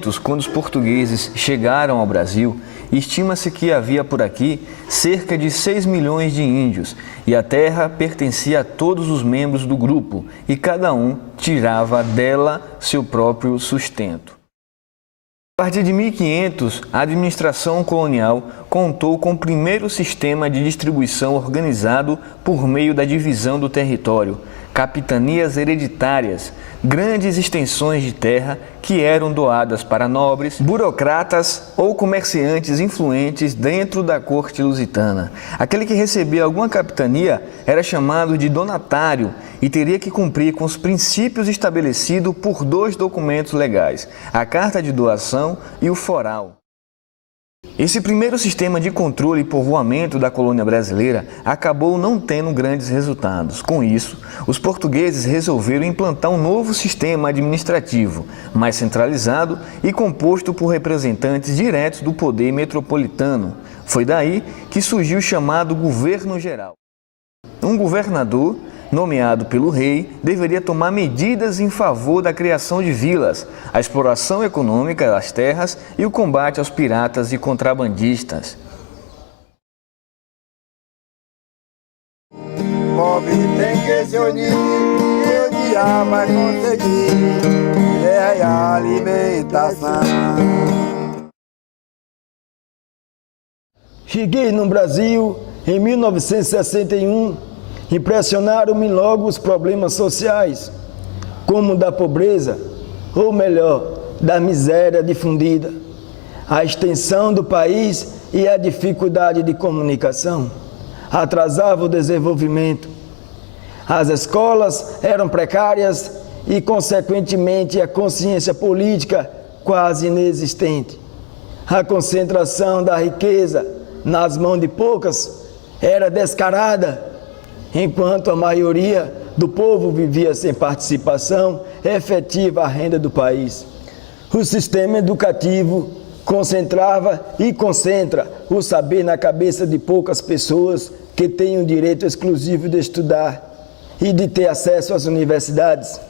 1500, quando os portugueses chegaram ao Brasil, estima-se que havia por aqui cerca de 6 milhões de índios e a terra pertencia a todos os membros do grupo e cada um tirava dela seu próprio sustento. A partir de 1500, a administração colonial contou com o primeiro sistema de distribuição organizado por meio da divisão do território, capitanias hereditárias, grandes extensões de terra que eram doadas para nobres, burocratas ou comerciantes influentes dentro da corte lusitana. Aquele que recebia alguma capitania era chamado de donatário e teria que cumprir com os princípios estabelecidos por 2 documentos legais, a carta de doação e o foral. Esse primeiro sistema de controle e povoamento da colônia brasileira acabou não tendo grandes resultados. Com isso, os portugueses resolveram implantar um novo sistema administrativo, mais centralizado e composto por representantes diretos do poder metropolitano. Foi daí que surgiu o chamado governo geral. Um governador, nomeado pelo rei, deveria tomar medidas em favor da criação de vilas, a exploração econômica das terras e o combate aos piratas e contrabandistas. Pobre tem que se unir, e o dia vai conseguir, é a libertação. Cheguei no Brasil em 1961. Impressionaram-me logo os problemas sociais, como o da pobreza, ou melhor, da miséria difundida, a extensão do país e a dificuldade de comunicação atrasava o desenvolvimento. As escolas eram precárias e, consequentemente, a consciência política quase inexistente. A concentração da riqueza nas mãos de poucas era descarada, enquanto a maioria do povo vivia sem participação efetiva à renda do país. O sistema educativo concentrava e concentra o saber na cabeça de poucas pessoas que têm o direito exclusivo de estudar e de ter acesso às universidades,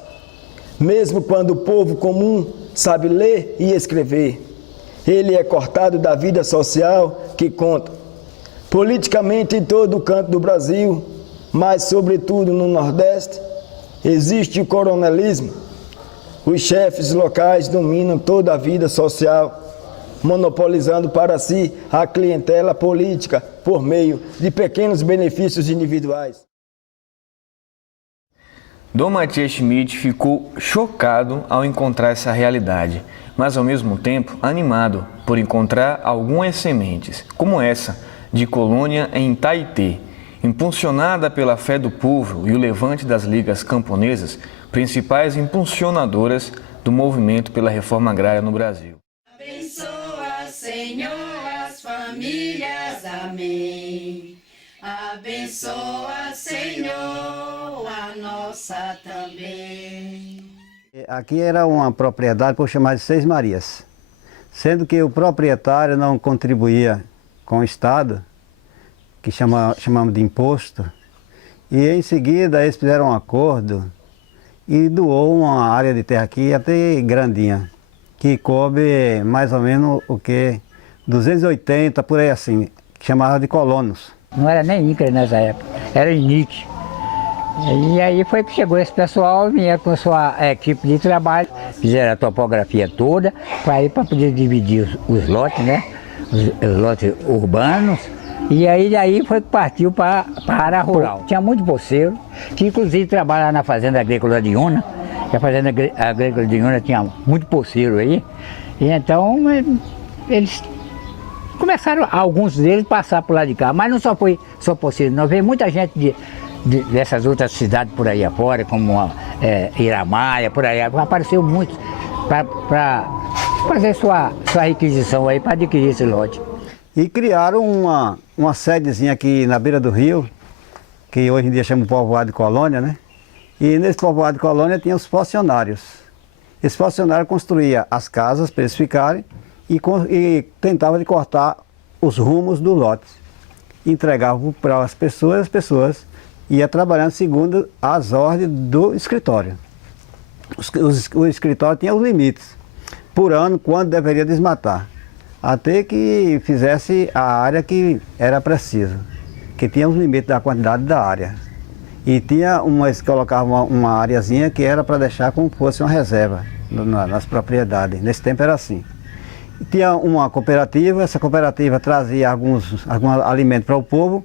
mesmo quando o povo comum sabe ler e escrever. Ele é cortado da vida social que conta. Politicamente, em todo o canto do Brasil, mas sobretudo no Nordeste, existe o coronelismo. Os chefes locais dominam toda a vida social, monopolizando para si a clientela política por meio de pequenos benefícios individuais. Dom Matias Schmidt ficou chocado ao encontrar essa realidade, mas ao mesmo tempo animado por encontrar algumas sementes, como essa, de colônia em Taitê, impulsionada pela fé do povo e o levante das ligas camponesas, principais impulsionadoras do movimento pela reforma agrária no Brasil. Abençoa, Senhor, as famílias, amém. Abençoa, Senhor, a nossa também. Aqui era uma propriedade por chamar de Seis Marias, sendo que o proprietário não contribuía com o Estado, que chamamos de imposto, e em seguida eles fizeram um acordo e doou uma área de terra aqui até grandinha, que coube mais ou menos o que 280, por aí assim, que chamava de colonos. Não era nem INCRA nessa época, era INIC. E aí foi que chegou esse pessoal, vinha com sua equipe de trabalho, fizeram a topografia toda, para poder dividir os lotes, né? Os lotes urbanos. E aí daí foi que partiu para a área rural. Tinha muito poceiro, que inclusive trabalhava na fazenda agrícola de Una, que a fazenda agrícola de Una tinha muito poceiro aí. E então eles começaram, alguns deles, passar por lá de cá. Mas não só foi só poceiro, não veio muita gente dessas outras cidades por aí afora, como Iramaia, por aí, apareceu muitos para fazer sua requisição aí, para adquirir esse lote. E criaram uma sedezinha aqui na beira do rio, que hoje em dia chama povoado de colônia, né? E nesse povoado de colônia tinha os funcionários. Esse funcionário construía as casas para eles ficarem e tentava de cortar os rumos do lote. Entregava para as pessoas iam trabalhando segundo as ordens do escritório. O escritório tinha os limites. por ano quando deveria desmatar. Até que fizesse a área que era preciso, que tinha os limites da quantidade da área. E tinha colocavam uma areazinha que era para deixar como fosse uma reserva nas propriedades. Nesse tempo era assim. Tinha uma cooperativa, essa cooperativa trazia alguns alimentos para o povo,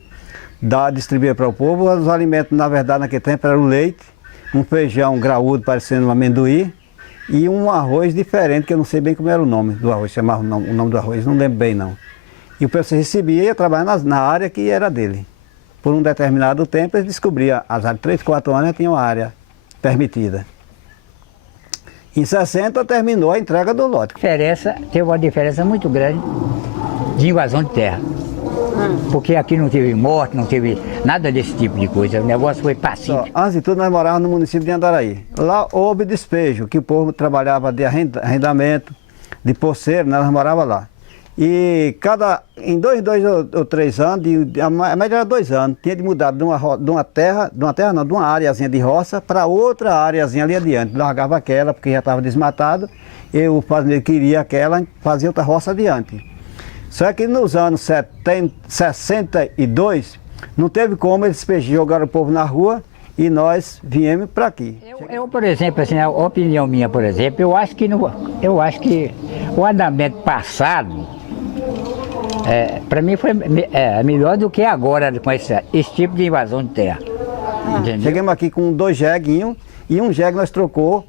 distribuía para o povo. Os alimentos, na verdade, naquele tempo era o leite, um feijão graúdo parecendo um amendoim e um arroz diferente, que eu não sei bem como era o nome do arroz, chamava o nome do arroz, não lembro bem não. E o pessoal recebia e ia trabalhar na área que era dele. Por um determinado tempo eles descobriam, as áreas 3, 4 anos tinham uma área permitida. Em 60 terminou a entrega do lote. Teve uma diferença muito grande de invasão de terra. Porque aqui não teve morte, não teve nada desse tipo de coisa. O negócio foi pacífico. Antes de tudo, nós morávamos no município de Andaraí. Lá houve despejo, que o povo trabalhava de arrendamento, de poceiro, nós morávamos lá. E em 2 ou 3 anos, a média era 2 anos, tinha de mudar de uma areazinha de roça para outra areazinha ali adiante. Largava aquela, porque já estava desmatado, e o fazendeiro queria aquela, fazia outra roça adiante. Só que nos anos 62, não teve como, eles jogaram o povo na rua e nós viemos para aqui. Eu, por exemplo, assim, a opinião minha, por exemplo, eu acho que o andamento passado, para mim foi melhor do que agora com esse tipo de invasão de terra. Chegamos aqui com 2 jeguinhos e um jegue nós trocou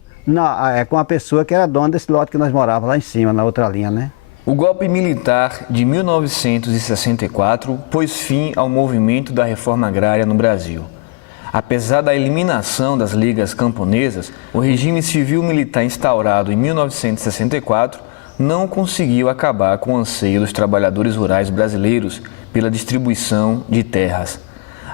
com a pessoa que era dona desse lote que nós morávamos lá em cima, na outra linha, né? O golpe militar de 1964 pôs fim ao movimento da reforma agrária no Brasil. Apesar da eliminação das ligas camponesas, o regime civil-militar instaurado em 1964 não conseguiu acabar com o anseio dos trabalhadores rurais brasileiros pela distribuição de terras.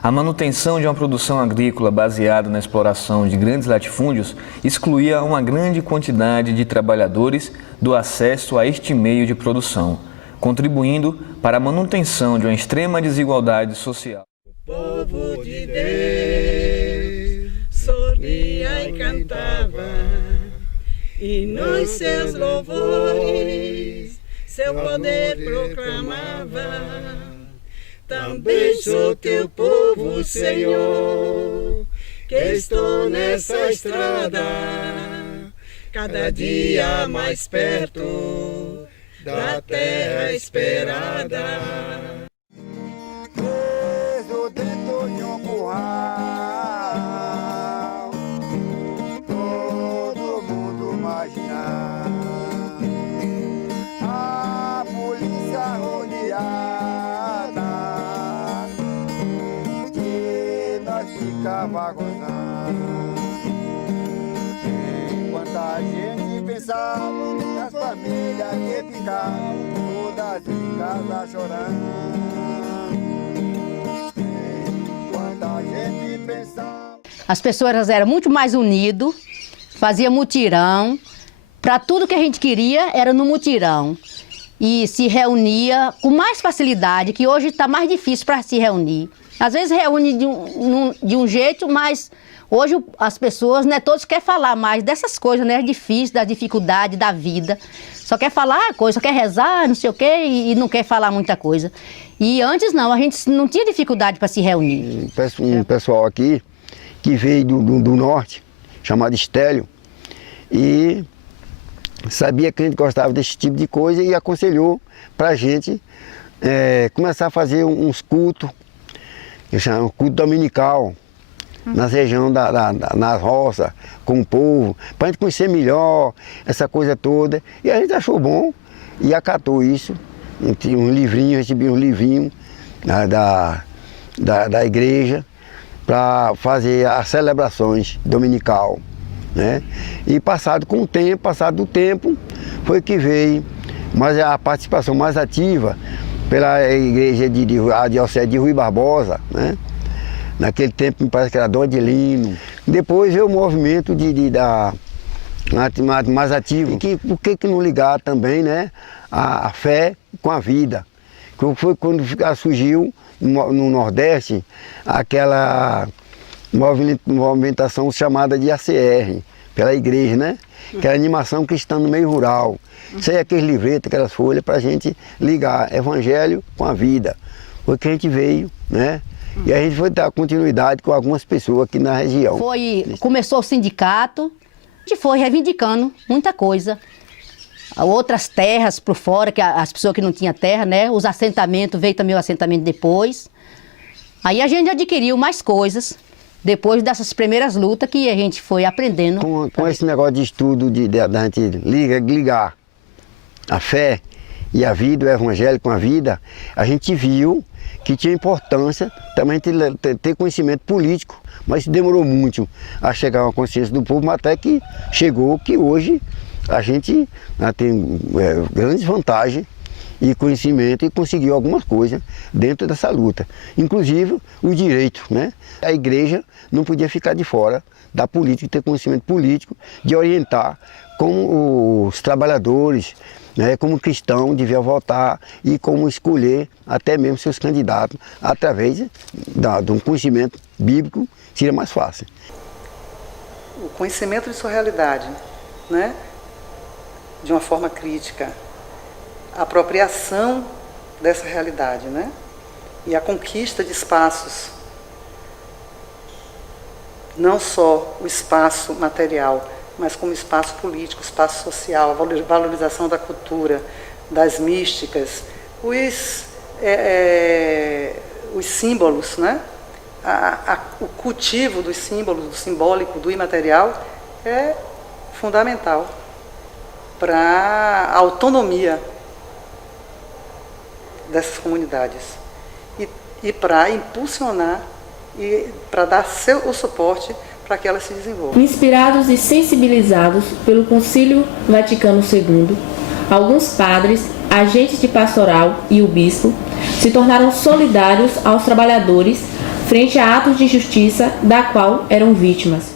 A manutenção de uma produção agrícola baseada na exploração de grandes latifúndios excluía uma grande quantidade de trabalhadores do acesso a este meio de produção, contribuindo para a manutenção de uma extrema desigualdade social. O povo de Deus sorria e cantava, e nos seus louvores seu poder proclamava. Também sou teu povo, Senhor, que estou nessa estrada, cada dia mais perto da terra esperada. Preso dentro de um curral, todo mundo imaginar a polícia rodeada, que nós ficava gozando. Quanta gente pensava nas famílias que ficavam todas em casa chorando. Quanta gente pensava. As pessoas eram muito mais unidas, faziam mutirão. Para tudo que a gente queria era no mutirão. E se reunia com mais facilidade, que hoje está mais difícil para se reunir. Às vezes reúne de um jeito, mas hoje as pessoas, né, todos querem falar mais dessas coisas, né, difíceis, da dificuldade da vida. Só quer falar coisa, só quer rezar, não sei o quê, e não quer falar muita coisa. E antes não, a gente não tinha dificuldade para se reunir. Um pessoal aqui que veio do norte, chamado Estélio, e sabia que a gente gostava desse tipo de coisa e aconselhou para a gente começar a fazer uns cultos, que chamam culto dominical, na região nas roças, com o povo, para a gente conhecer melhor essa coisa toda. E a gente achou bom e acatou isso. Tinha um livrinho, recebi um livrinho da igreja para fazer as celebrações dominical, né? E passado do tempo, foi que veio mas a participação mais ativa pela igreja a diocese de Rui Barbosa, né? Naquele tempo me parece que era Dom Adelino. Depois veio o movimento mais ativo. E por que não ligar também, né, a fé com a vida? Que foi quando surgiu no Nordeste aquela movimentação chamada de ACR, pela igreja, né? Que era animação cristã no meio rural. Isso aí, aqueles livretos, aquelas folhas, para a gente ligar evangelho com a vida. Foi que a gente veio, né? E a gente foi dar continuidade com algumas pessoas aqui na região. Começou o sindicato, a gente foi reivindicando muita coisa. Outras terras por fora, que as pessoas que não tinham terra, né? Os assentamentos, veio também o assentamento depois. Aí a gente adquiriu mais coisas, depois dessas primeiras lutas que a gente foi aprendendo. Com esse negócio de estudo, da gente ligar a fé e a vida, o evangelho com a vida, a gente viu que tinha importância também ter conhecimento político, mas demorou muito a chegar a uma consciência do povo, mas até que chegou que hoje a gente tem grandes vantagens e conhecimento e conseguiu algumas coisas dentro dessa luta, inclusive o direito, né? A igreja não podia ficar de fora da política, ter conhecimento político, de orientar como os trabalhadores, né, como cristão devia votar e como escolher até mesmo seus candidatos através de um conhecimento bíblico, seria mais fácil. O conhecimento de sua realidade, né, de uma forma crítica, a apropriação dessa realidade, né, e a conquista de espaços, não só o espaço material, mas como espaço político, espaço social, a valorização da cultura, das místicas, os símbolos, né? O cultivo dos símbolos, do simbólico, do imaterial, é fundamental para a autonomia dessas comunidades e para impulsionar e para dar o suporte para que elas se desenvolvam. Inspirados e sensibilizados pelo Concílio Vaticano II, alguns padres, agentes de pastoral e o bispo se tornaram solidários aos trabalhadores frente a atos de injustiça da qual eram vítimas.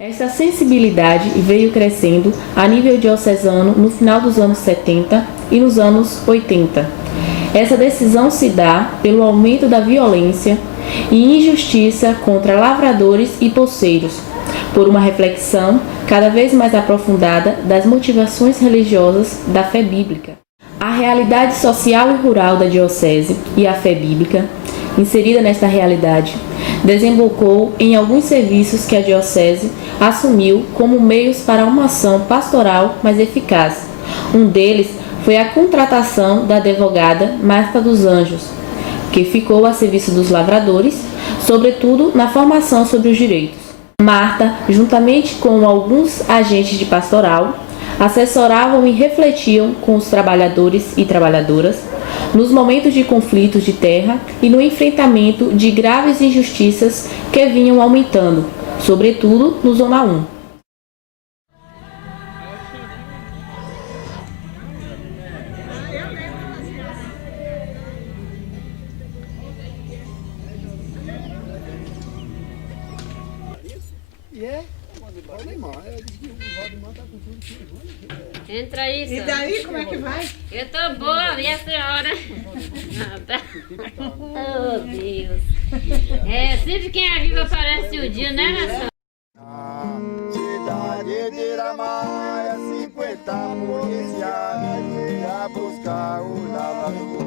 Essa sensibilidade veio crescendo a nível diocesano no final dos anos 70 e nos anos 80. Essa decisão se dá pelo aumento da violência e injustiça contra lavradores e poceiros, por uma reflexão cada vez mais aprofundada das motivações religiosas da fé bíblica. A realidade social e rural da diocese e a fé bíblica, inserida nesta realidade, desembocou em alguns serviços que a diocese assumiu como meios para uma ação pastoral mais eficaz. Um deles foi a contratação da advogada Marta dos Anjos, que ficou a serviço dos lavradores, sobretudo na formação sobre os direitos. Marta, juntamente com alguns agentes de pastoral, assessoravam e refletiam com os trabalhadores e trabalhadoras nos momentos de conflitos de terra e no enfrentamento de graves injustiças que vinham aumentando, sobretudo no Zona 1. Entra aí, E daí, como é que vai? Eu tô boa, e a senhora? Nada. Oh, Deus. Sempre quem é vivo aparece o dia, né, nação? Cidade de Iramaia, 50 policiais ia buscar o lavrador.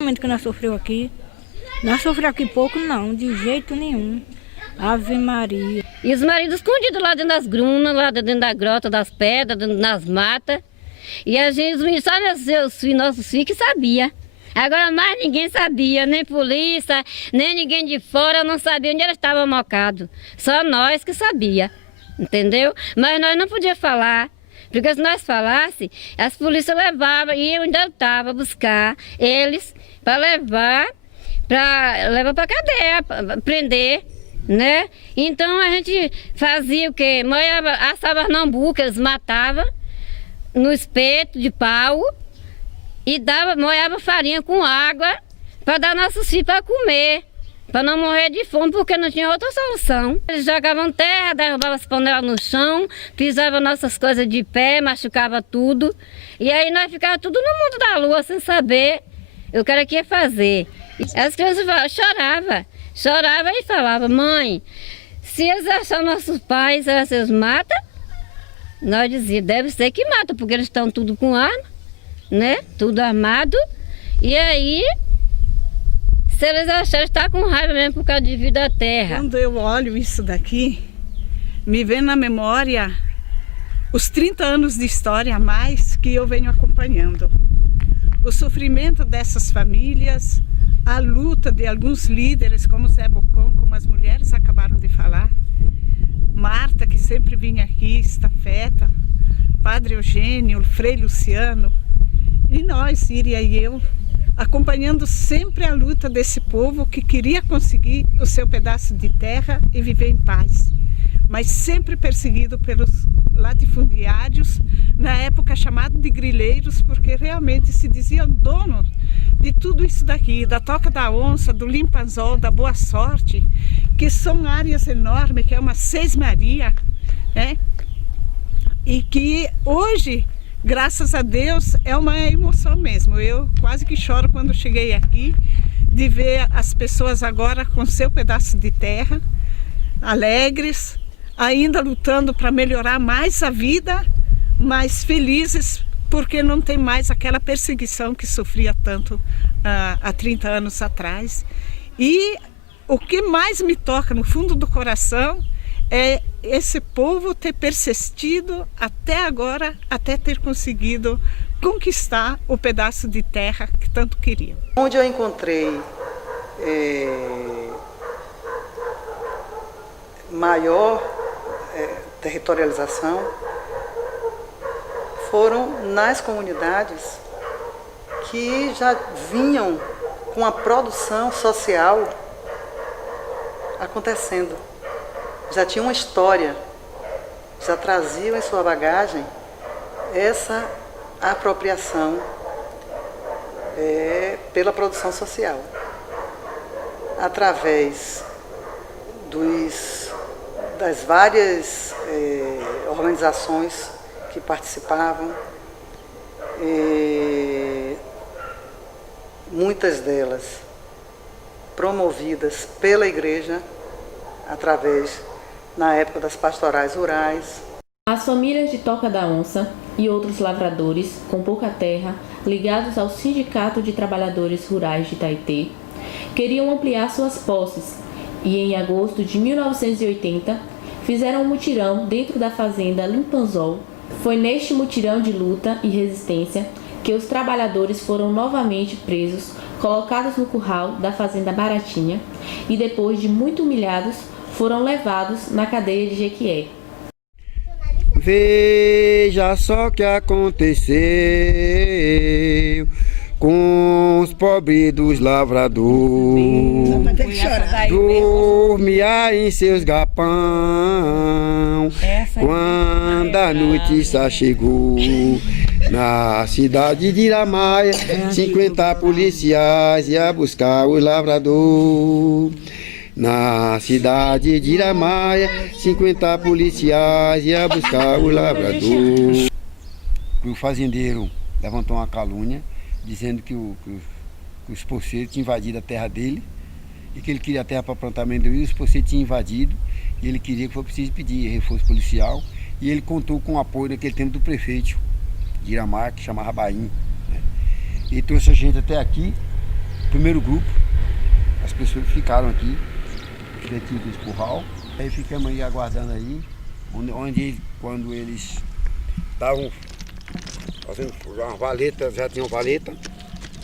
O momento que nós sofremos aqui, nós sofremos aqui pouco não, de jeito nenhum. Ave Maria. E os maridos escondidos lá dentro das grunas, lá dentro da grota, das pedras, nas matas. E a gente, só nossos filhos que sabia. Agora mais ninguém sabia, nem polícia, nem ninguém de fora não sabia onde eles estavam mocados. Só nós que sabia, entendeu? Mas nós não podíamos falar, porque se nós falasse, as polícias levavam e eu ainda estava buscar eles para levar para cadeia, pra prender. Né? Então a gente fazia o quê? Assava nambu, que eles matavam no espeto de pau e moiava farinha com água para dar nossos filhos para comer, para não morrer de fome, porque não tinha outra solução. Eles jogavam terra, derrubavam as panelas no chão, pisavam nossas coisas de pé, machucava tudo. E aí nós ficávamos tudo no mundo da lua sem saber o que era que ia fazer. As crianças choravam e falavam: mãe, Se eles acharem nossos pais, eles matam, nós dizíamos, deve ser que mata, porque eles estão tudo com arma, né? Tudo armado. E aí, se eles acharem, está com raiva mesmo por causa de vida da terra. Quando eu olho isso daqui, me vem na memória os 30 anos de história a mais que eu venho acompanhando. O sofrimento dessas famílias, a luta de alguns líderes, como Zé Bocon, como as mulheres acabaram de falar, Marta, que sempre vinha aqui, Estafeta, Padre Eugênio, Frei Luciano, e nós, Iria e eu, acompanhando sempre a luta desse povo que queria conseguir o seu pedaço de terra e viver em paz, mas sempre perseguido pelos latifundiários, na época chamado de grileiros, porque realmente se diziam donos de tudo isso daqui, da Toca da Onça, do Limpanzol, da Boa Sorte, que são áreas enormes, que é uma Seis-Maria, né? E que hoje, graças a Deus, é uma emoção mesmo. Eu quase que choro quando cheguei aqui, de ver as pessoas agora com seu pedaço de terra, alegres, ainda lutando para melhorar mais a vida, mais felizes, porque não tem mais aquela perseguição que sofria tanto há 30 anos atrás. E o que mais me toca no fundo do coração é esse povo ter persistido até agora, até ter conseguido conquistar o pedaço de terra que tanto queriam. Onde eu encontrei maior territorialização foram nas comunidades que já vinham com a produção social acontecendo. Já tinham uma história, já traziam em sua bagagem essa apropriação pela produção social. Através das várias organizações que participavam, muitas delas promovidas pela igreja, através, na época das pastorais rurais. As famílias de Toca da Onça e outros lavradores com pouca terra, ligados ao Sindicato de Trabalhadores Rurais de Itaitê, queriam ampliar suas posses e, em agosto de 1980, fizeram um mutirão dentro da fazenda Limpanzol. Foi neste mutirão de luta e resistência que os trabalhadores foram novamente presos, colocados no curral da fazenda Baratinha e, depois de muito humilhados, foram levados na cadeia de Jequié. Veja só o que aconteceu com os pobres dos lavradores. Dormia em seus galpão quando a notícia chegou. Na cidade de Iramaia, 50 policiais iam buscar os lavradores. Na cidade de Iramaia, 50 policiais iam buscar os lavradores. O fazendeiro levantou uma calúnia, dizendo que os poceiros tinham invadido a terra dele e que ele queria a terra para plantar amendoim, os poceiros tinham invadido e ele queria que foi preciso pedir reforço policial, e ele contou com o apoio naquele tempo do prefeito de Iramaia, que chamava Baim, né? E trouxe a gente até aqui, primeiro grupo, as pessoas que ficaram aqui desse curral, aí ficamos aí aguardando aí, quando eles estavam fazendo uma valeta, já tinham valeta,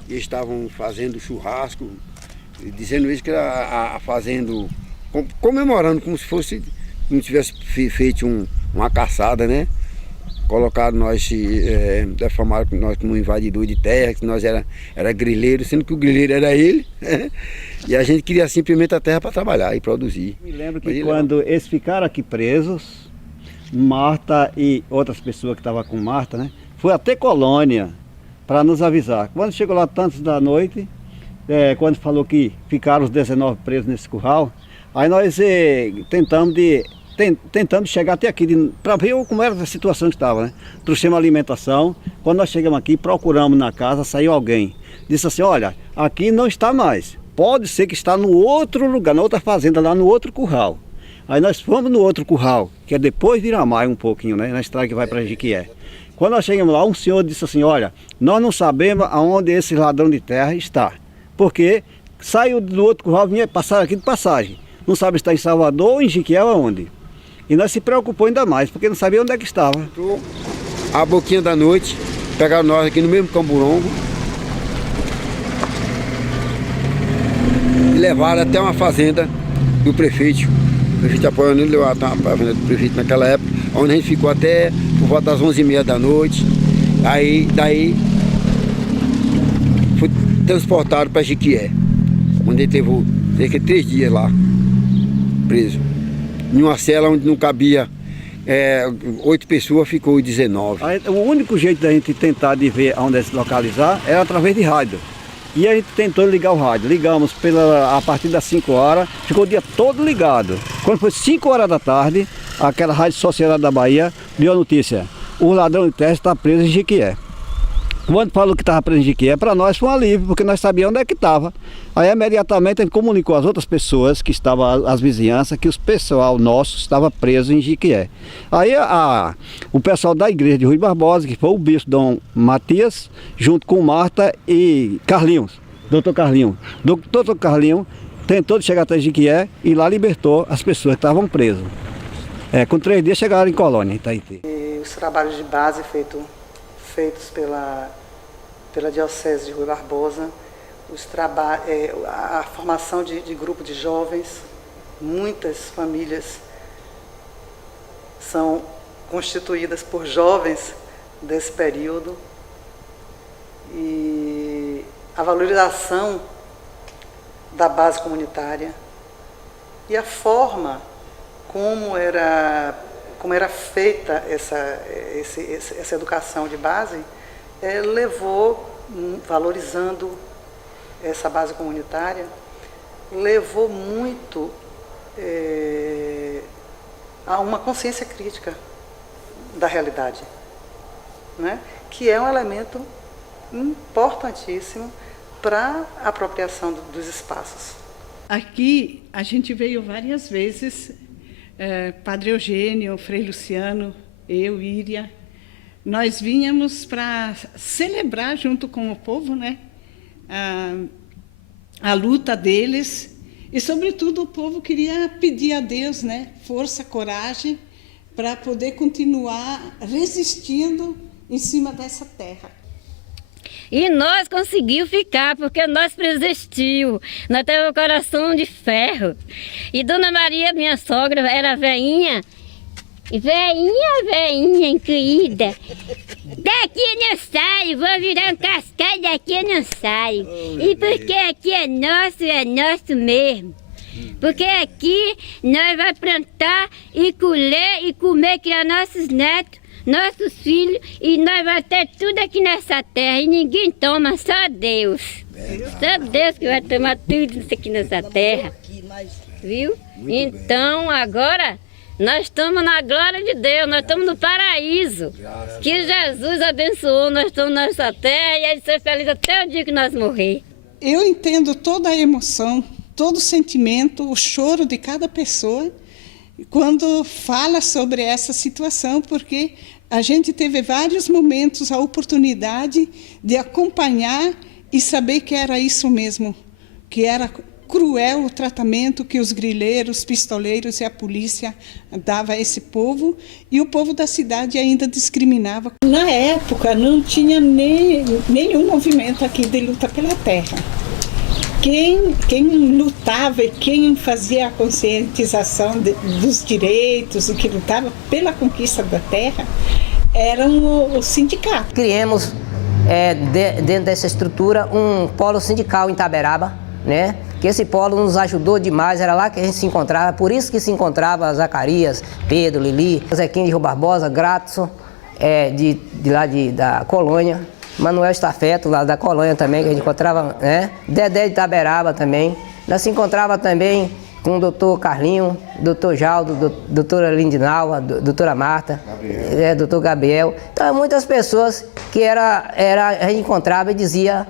e estavam fazendo churrasco, dizendo isso que era fazendo, comemorando como se fosse, como se tivesse feito uma caçada, né? Colocaram nós, defamaram nós como invadidor de terra, que nós era grileiro, sendo que o grileiro era ele, né? E a gente queria simplesmente a terra para trabalhar e produzir. Me lembro que quando eles ficaram aqui presos, Marta e outras pessoas que estavam com Marta, né? Foi até Colônia para nos avisar. Quando chegou lá tantos da noite, quando falou que ficaram os 19 presos nesse curral, aí nós tentamos chegar até aqui para ver como era a situação que estava, né? Trouxemos alimentação. Quando nós chegamos aqui, procuramos na casa, saiu alguém. Disse assim, olha, aqui não está mais. Pode ser que está no outro lugar, na outra fazenda, lá no outro curral. Aí nós fomos no outro curral, que é depois de Iramaia um pouquinho, né? Na estrada que vai para Jequié. Quando nós chegamos lá, um senhor disse assim, olha, nós não sabemos aonde esse ladrão de terra está. Porque saiu do outro curral, vinha passar aqui de passagem. Não sabe se está em Salvador ou em Jequié ou aonde. E nós se preocupou ainda mais, porque não sabia onde é que estava. A boquinha da noite, pegaram nós aqui no mesmo camburongo e levaram até uma fazenda do prefeito. O prefeito apoiando ele, levou até uma fazenda do prefeito naquela época, onde a gente ficou até por volta das 11h30 da noite. Aí, daí, foi transportado para Jequié, onde ele teve cerca de 3 dias lá, preso. Em uma cela onde não cabia 8 pessoas, ficou 19. O único jeito da gente tentar de ver onde é se localizar era através de rádio. E a gente tentou ligar o rádio. Ligamos a partir das 5 horas, ficou o dia todo ligado. Quando foi 5 horas da tarde, aquela Rádio Sociedade da Bahia deu a notícia: o ladrão de terra está preso em Jequié. Quando falou que estava preso em Jequié, para nós foi um alívio, porque nós sabíamos onde é que estava. Aí imediatamente a gente comunicou às outras pessoas que estavam, as vizinhanças, que o pessoal nosso estava preso em Jequié. Aí o pessoal da igreja de Rui Barbosa, que foi o bispo Dom Matias, junto com Marta e Carlinhos, doutor Carlinhos. Doutor Carlinhos tentou chegar até Jequié e lá libertou as pessoas que estavam presas. Com 3 dias chegaram em Colônia, em Itaiti. E os trabalhos de base feitos pela Diocese de Rui Barbosa, a formação de grupo de jovens, muitas famílias são constituídas por jovens desse período, e a valorização da base comunitária e a forma como era feita essa educação de base, levou, valorizando essa base comunitária, levou muito a uma consciência crítica da realidade, né? Que é um elemento importantíssimo para a apropriação dos espaços. Aqui a gente veio várias vezes, Padre Eugênio, Frei Luciano, eu, Íria, nós vínhamos para celebrar junto com o povo, né, a luta deles, e sobretudo o povo queria pedir a Deus, né, força, coragem, para poder continuar resistindo em cima dessa terra. E nós conseguimos ficar, porque nós resistimos, nós temos o coração de ferro. E Dona Maria, minha sogra, era veinha, incluída. Daqui eu não saio, vou virar um cascalho, daqui eu não saio. E porque aqui é nosso mesmo. Porque aqui nós vamos plantar e colher e comer, criar nossos netos, nossos filhos, e nós vamos ter tudo aqui nessa terra, e ninguém toma, só Deus. Só Deus que vai tomar tudo isso aqui nessa terra, viu? Então agora nós estamos na glória de Deus, nós estamos no paraíso, que Jesus abençoou, nós estamos nessa terra, e Ele ser feliz até o dia que nós morrer. Eu entendo toda a emoção, todo o sentimento, o choro de cada pessoa quando fala sobre essa situação, porque a gente teve vários momentos a oportunidade de acompanhar e saber que era isso mesmo, que era cruel o tratamento que os grileiros, pistoleiros e a polícia dava a esse povo, e o povo da cidade ainda discriminava. Na época não tinha nenhum movimento aqui de luta pela terra. Quem lutava e quem fazia a conscientização dos direitos e que lutava pela conquista da terra eram os sindicatos. Criamos, dentro dessa estrutura, um polo sindical em Itaberaba, né? Que esse polo nos ajudou demais, era lá que a gente se encontrava, por isso que se encontrava Zacarias, Pedro, Lili, Zequinho de Rui Barbosa, Gratson, da Colônia, Manuel Estafeto, lá da Colônia também, que a gente encontrava, né? Dedé de Itaberaba também. Nós se encontrava também com o doutor Carlinho, doutor Jaldo, doutora Lindinaua, doutora Marta, doutor Gabriel. Então, muitas pessoas que a gente encontrava e dizia,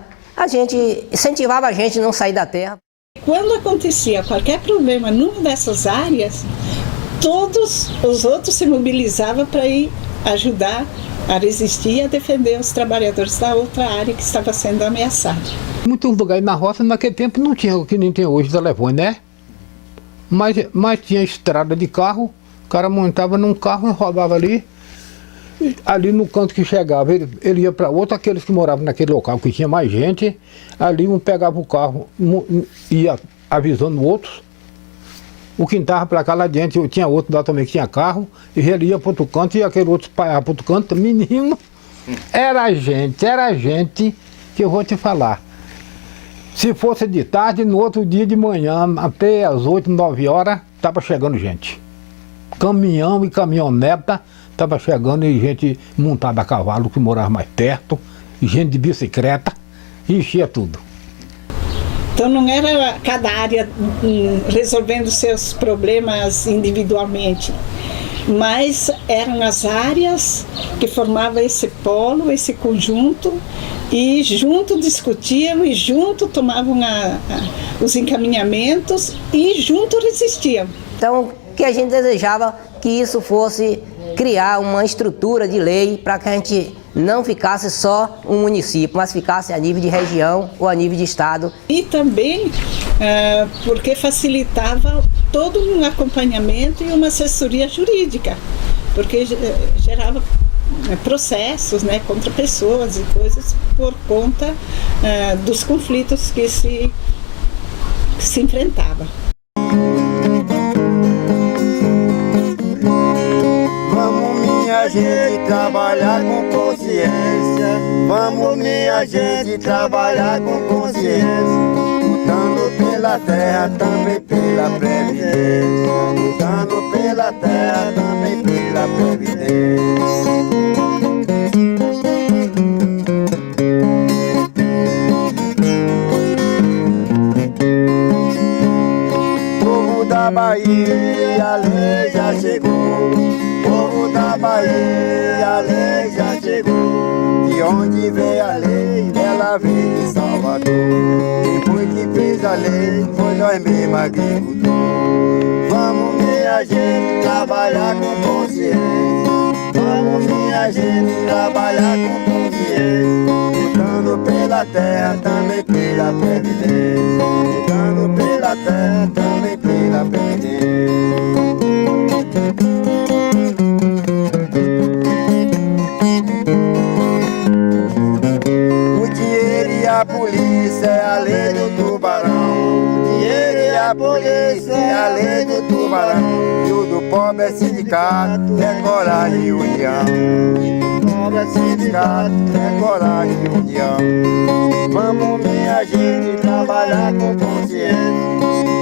incentivava a gente a não sair da terra. Quando acontecia qualquer problema numa dessas áreas, todos os outros se mobilizavam para ir ajudar a resistir e a defender os trabalhadores da outra área que estava sendo ameaçada. Muitos lugares na roça, naquele tempo, não tinha o que nem tem hoje, telefone, né? Mas tinha estrada de carro, o cara montava num carro e rodava ali no canto que chegava, ele ia para outro, aqueles que moravam naquele local que tinha mais gente, ali um pegava o carro, ia avisando outros, o que estava para cá lá adiante, tinha outro lá também que tinha carro, e ele ia para outro canto e aquele outro espalhava para outro canto. Menino, era gente que eu vou te falar. Se fosse de tarde, no outro dia de manhã, até às 8, 9 horas, estava chegando gente. Caminhão e caminhoneta estava chegando e gente montada a cavalo que morava mais perto, e gente de bicicleta, e enchia tudo. Então não era cada área resolvendo seus problemas individualmente, mas eram as áreas que formavam esse polo, esse conjunto, e junto discutiam e junto tomavam os encaminhamentos e junto resistiam. Então, o que a gente desejava que isso fosse criar uma estrutura de lei para que a gente não ficasse só um município, mas ficasse a nível de região ou a nível de estado. E também porque facilitava todo um acompanhamento e uma assessoria jurídica, porque gerava processos, né, contra pessoas e coisas por conta dos conflitos que se enfrentava. Minha gente trabalhar com consciência, vamos minha gente trabalhar com consciência, lutando pela terra, também pela previdência, lutando pela terra, também pela previdência. Povo da Bahia, a lei já chegou. Povo da Bahia, a lei já chegou. De onde veio a lei, ela veio de Salvador. Quem foi que fez a lei, foi nós mesmos agricultores. Vamos minha gente trabalhar com consciência. Vamos minha gente trabalhar com consciência. Lutando pela terra, também pela previdência. Lutando pela terra, também pela previdência. A polícia é a lei do tubarão. O dinheiro e a polícia é a lei do tubarão. E o do pobre é sindicato, é coragem e união. O do pobre é sindicato, é coragem e união. Vamos minha gente trabalhar com consciência.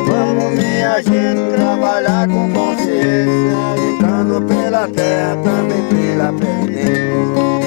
Vamos minha gente trabalhar com consciência. Lutando pela terra, também pela previdência.